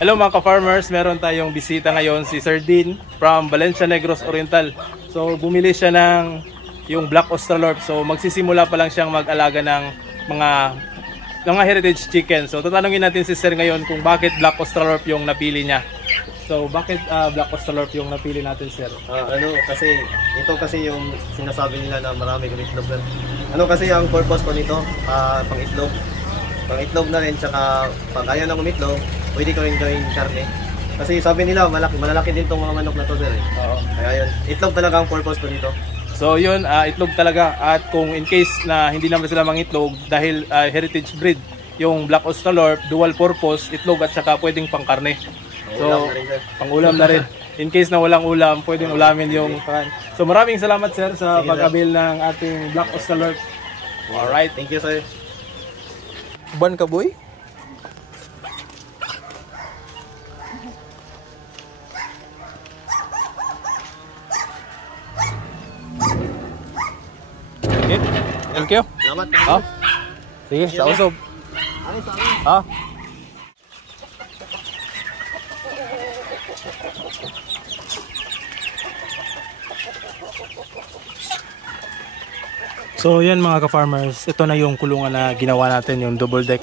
Hello mga ka-farmers, meron tayong bisita ngayon si Sir Dean from Valencia Negros Oriental. So bumili siya ng yung Black Australorp. So magsisimula pa lang siyang mag-alaga ng mga heritage chicken. So tatanungin natin si Sir ngayon kung bakit Black Australorp yung napili niya. So bakit Black Australorp yung napili natin, Sir? Kasi ito kasi yung sinasabi nila na marami itlog. Ano kasi ang purpose ko nito? Pang-itlog. Pang-itlog na rin, tsaka pag ayaw na umitlog, pwede ko rin gawin karne. Kasi sabi nila, malalaki din tong mga manok na to, sir. Oo. Kaya yun, itlog talaga ang purpose ko nito. So yun, itlog talaga. At kung in case na hindi naman sila mangitlog, dahil heritage breed, yung Black Australorp, dual purpose, itlog at saka pwedeng pangkarne. So, pang-ulam na rin. In case na walang ulam, pwedeng ulamin yung kan. So maraming salamat, sir, sa pag-avail ng ating Black Australorp. Alright. Thank you, sir. Ban ka, boy? Okay. Thank you. Salamat. Sige, sa usob. So yan mga ka-farmers, ito na yung kulungan na ginawa natin, yung double deck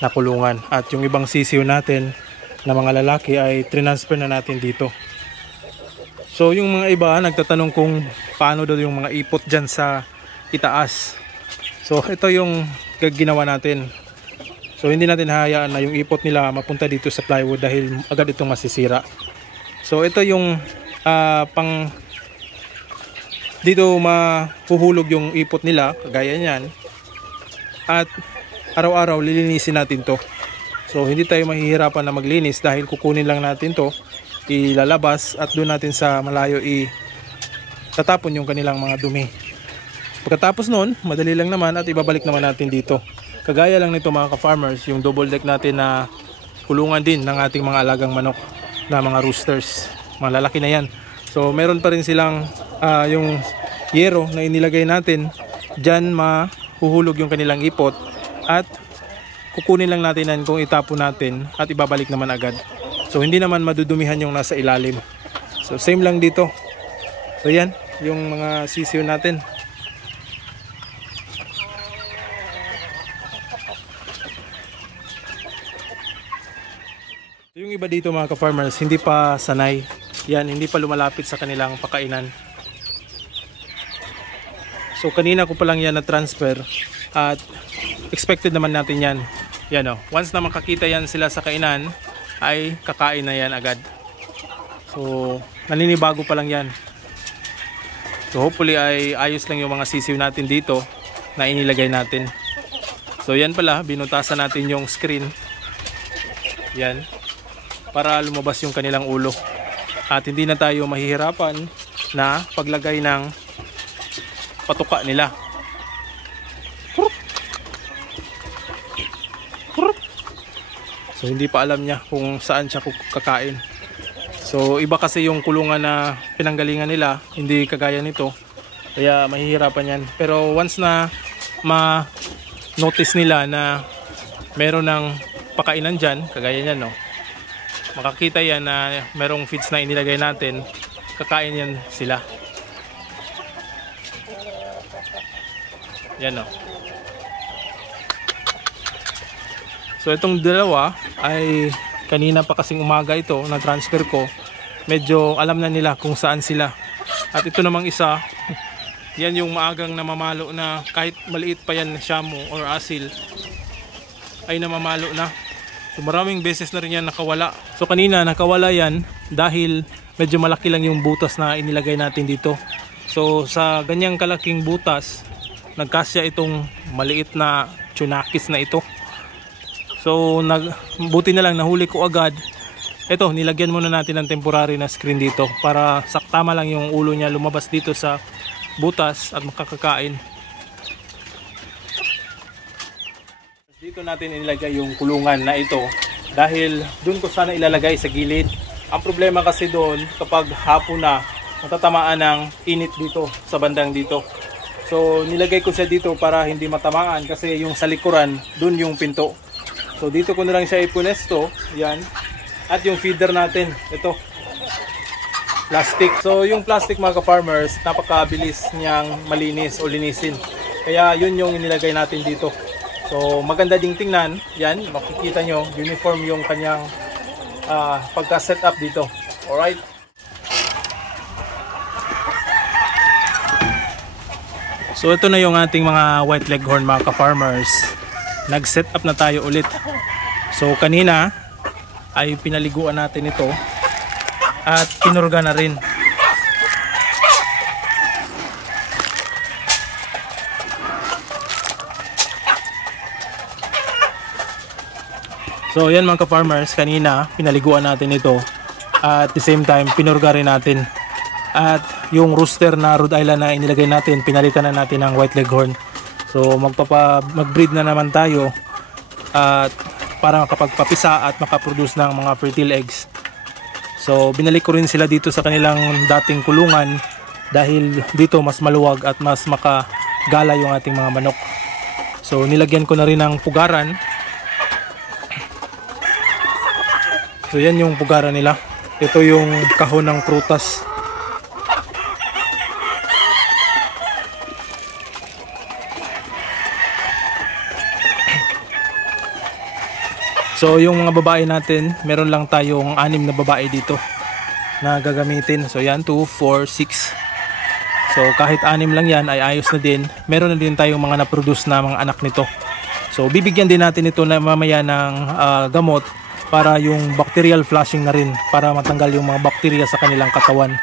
na kulungan. At yung ibang sisiw natin na mga lalaki ay transfer na natin dito. So yung mga iba nagtatanong kung paano daw yung mga ipot dyan sa itaas. So ito yung ginawa natin. So hindi natin hayaan na yung ipot nila mapunta dito sa plywood dahil agad itong masisira. So ito yung pang dito mahuhulog yung ipot nila, kagaya niyan. At araw-araw lilinisin natin to. So hindi tayo mahihirapan na maglinis dahil kukunin lang natin to, ilalabas at doon natin sa malayo tatapon yung kanilang mga dumi. Pagkatapos nun, madali lang naman at ibabalik naman natin dito. Kagaya lang nito mga ka-farmers, yung double deck natin na kulungan din ng ating mga alagang manok na mga roosters. Mga lalaki na yan. So meron pa rin silang yung yero na inilagay natin. Diyan mahuhulog yung kanilang ipot at kukunin lang natin yan kung itapon natin at ibabalik naman agad. So hindi naman madudumihan yung nasa ilalim. So same lang dito. So yan yung mga sisiw natin. Yung iba dito mga ka-farmers hindi pa sanay. Yan, hindi pa lumalapit sa kanilang pakainan. So kanina ko pa lang yan na-transfer at expected naman natin yan. Yan o, once na makakita yan sila sa kainan ay kakain na yan agad. So naninibago pa lang yan. So hopefully ay ayos lang yung mga sisiw natin dito na inilagay natin. So yan pala, binutasan natin yung screen. Yan, para lumabas yung kanilang ulo. At hindi na tayo mahihirapan na paglagay ng patuka nila. So hindi pa alam niya kung saan siya kakain. So iba kasi yung kulungan na pinanggalingan nila, hindi kagaya nito. Kaya mahihirapan yan. Pero once na ma-notice nila na meron ng pakainan dyan, kagaya niyan, no? Makakita yan na merong feeds na inilagay natin, kakain yan sila. Yan o. So itong dalawa ay kanina pa kasing umaga ito na transfer ko. Medyo alam na nila kung saan sila. At ito namang isa, yan yung maagang namamalo na kahit maliit pa yan shamu or asil ay namamalo na. So maraming beses na rin yan nakawala. So kanina nakawala yan dahil medyo malaki lang yung butas na inilagay natin dito. So sa ganyang kalaking butas, nagkasya itong maliit na chunakis na ito. So buti na lang nahuli ko agad. Ito, nilagyan muna natin ng temporary na screen dito para saktama lang yung ulo niya lumabas dito sa butas at makakakain. Dito natin inilagay yung kulungan na ito dahil doon ko sana ilalagay sa gilid. Ang problema kasi doon kapag hapon na, matatamaan ng init dito sa bandang dito. So nilagay ko siya dito para hindi matamaan kasi yung sa likuran, doon yung pinto. So dito ko na lang siya ipunesto, yan. At yung feeder natin, ito, plastic. So yung plastic mga ka-farmers, napakabilis niyang malinis o linisin. Kaya yun yung inilagay natin dito. So maganda ding tingnan. Yan, makikita nyo, uniform yung kanyang pagka-set up dito. Alright. So ito na yung ating mga white leghorn mga ka-farmers. Nag-set up na tayo ulit. So kanina ay pinaliguan natin ito at pinurga na rin. So yan mga ka-farmers, kanina pinaliguan natin ito at the same time pinurga rin natin. At yung rooster na Rhode Island na inilagay natin, pinalitan na natin ng white leghorn. So mag-breed na naman tayo at para makapagpapisa at makaproduce ng mga fertile eggs. So binalik ko rin sila dito sa kanilang dating kulungan dahil dito mas maluwag at mas makagala yung ating mga manok. So nilagyan ko na rin ng pugaran. So yan yung pugaran nila. Ito yung kahon ng prutas. So yung mga babae natin, meron lang tayong 6 na babae dito na gagamitin. So yan, 2, 4, 6. So kahit 6 lang yan ay ayos na din. Meron na din tayong mga na-produce na mga anak nito. So bibigyan din natin ito na mamaya ng gamot para yung bacterial flushing na rin, para matanggal yung mga bakterya sa kanilang katawan.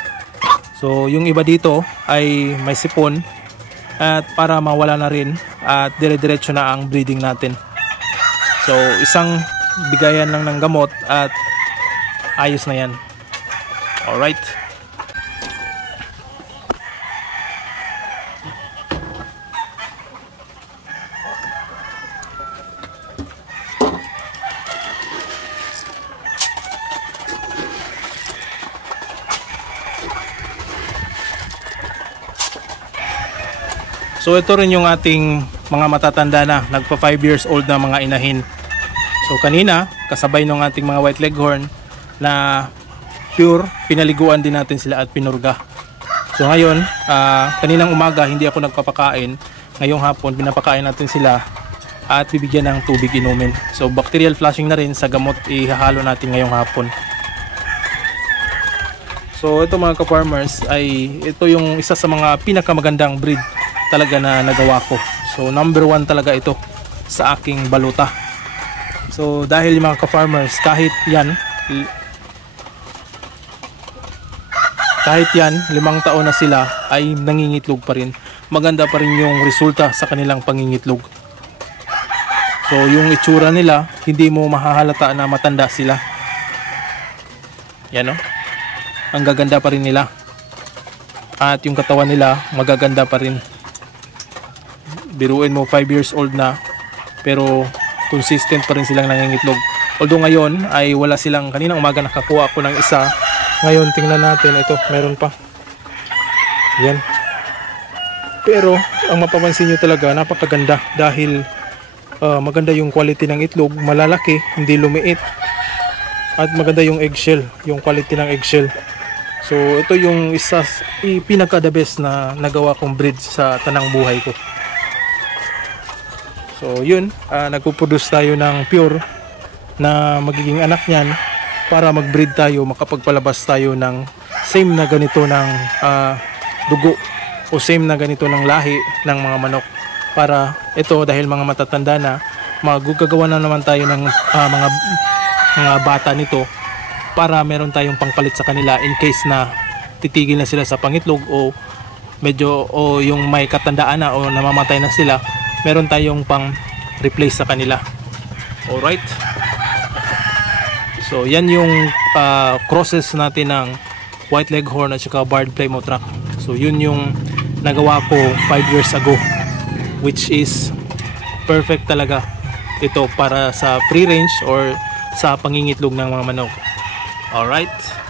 So yung iba dito ay may sipon at para mawala na rin at dire-diretso na ang breeding natin. So isang bigayan lang ng gamot at ayos na yan. Alright. So ito rin yung ating mga matatanda na, nagpa 5 years old na mga inahin. So kanina, kasabay ng ating mga white leghorn na pure, pinaliguan din natin sila at pinurga. So ngayon, kaninang umaga hindi ako nagpapakain. Ngayong hapon, pinapakain natin sila at bibigyan ng tubig inumin. So bacterial flushing na rin sa gamot ihahalo natin ngayong hapon. So ito mga ka-farmers, ay ito yung isa sa mga pinakamagandang breed talaga na nagawa ko. So number 1 talaga ito sa aking baluta. So dahil mga ka-farmers, kahit yan 5 taon na sila ay nangingitlog pa rin. Maganda pa rin yung resulta sa kanilang pangingitlog. So yung itsura nila, hindi mo mahahalata na matanda sila. Yan o, ang gaganda pa rin nila. At yung katawan nila magaganda pa rin. Biruin mo 5 years old na, pero consistent pa rin silang nangingitlog. Although ngayon ay wala silang, kanina umaga nakakuha ako ng isa. Ngayon tingnan natin, ito meron pa. Yan. Pero ang mapapansin nyo talaga, napakaganda dahil maganda yung quality ng itlog, malalaki, hindi lumiit. At maganda yung eggshell, yung quality ng eggshell. So ito yung isa pinaka the best na nagawa kong breed sa tanang buhay ko. So yun, nagpuproduce tayo ng pure na magiging anak niyan para mag-breed tayo, makapagpalabas tayo ng same na ganito ng dugo o same na ganito ng lahi ng mga manok. Para ito, dahil mga matatanda na, magugagawa na naman tayo ng mga bata nito para meron tayong pangpalit sa kanila in case na titigil na sila sa pangitlog o medyo o yung may katandaan na o namamatay na sila, meron tayong pang replace sa kanila. Alright. So yan yung crosses natin ng white leghorn at saka barred Plymouth Rock. So yun yung nagawa ko 5 years ago, which is perfect talaga ito para sa free range or sa pangingitlog ng mga manok. Alright.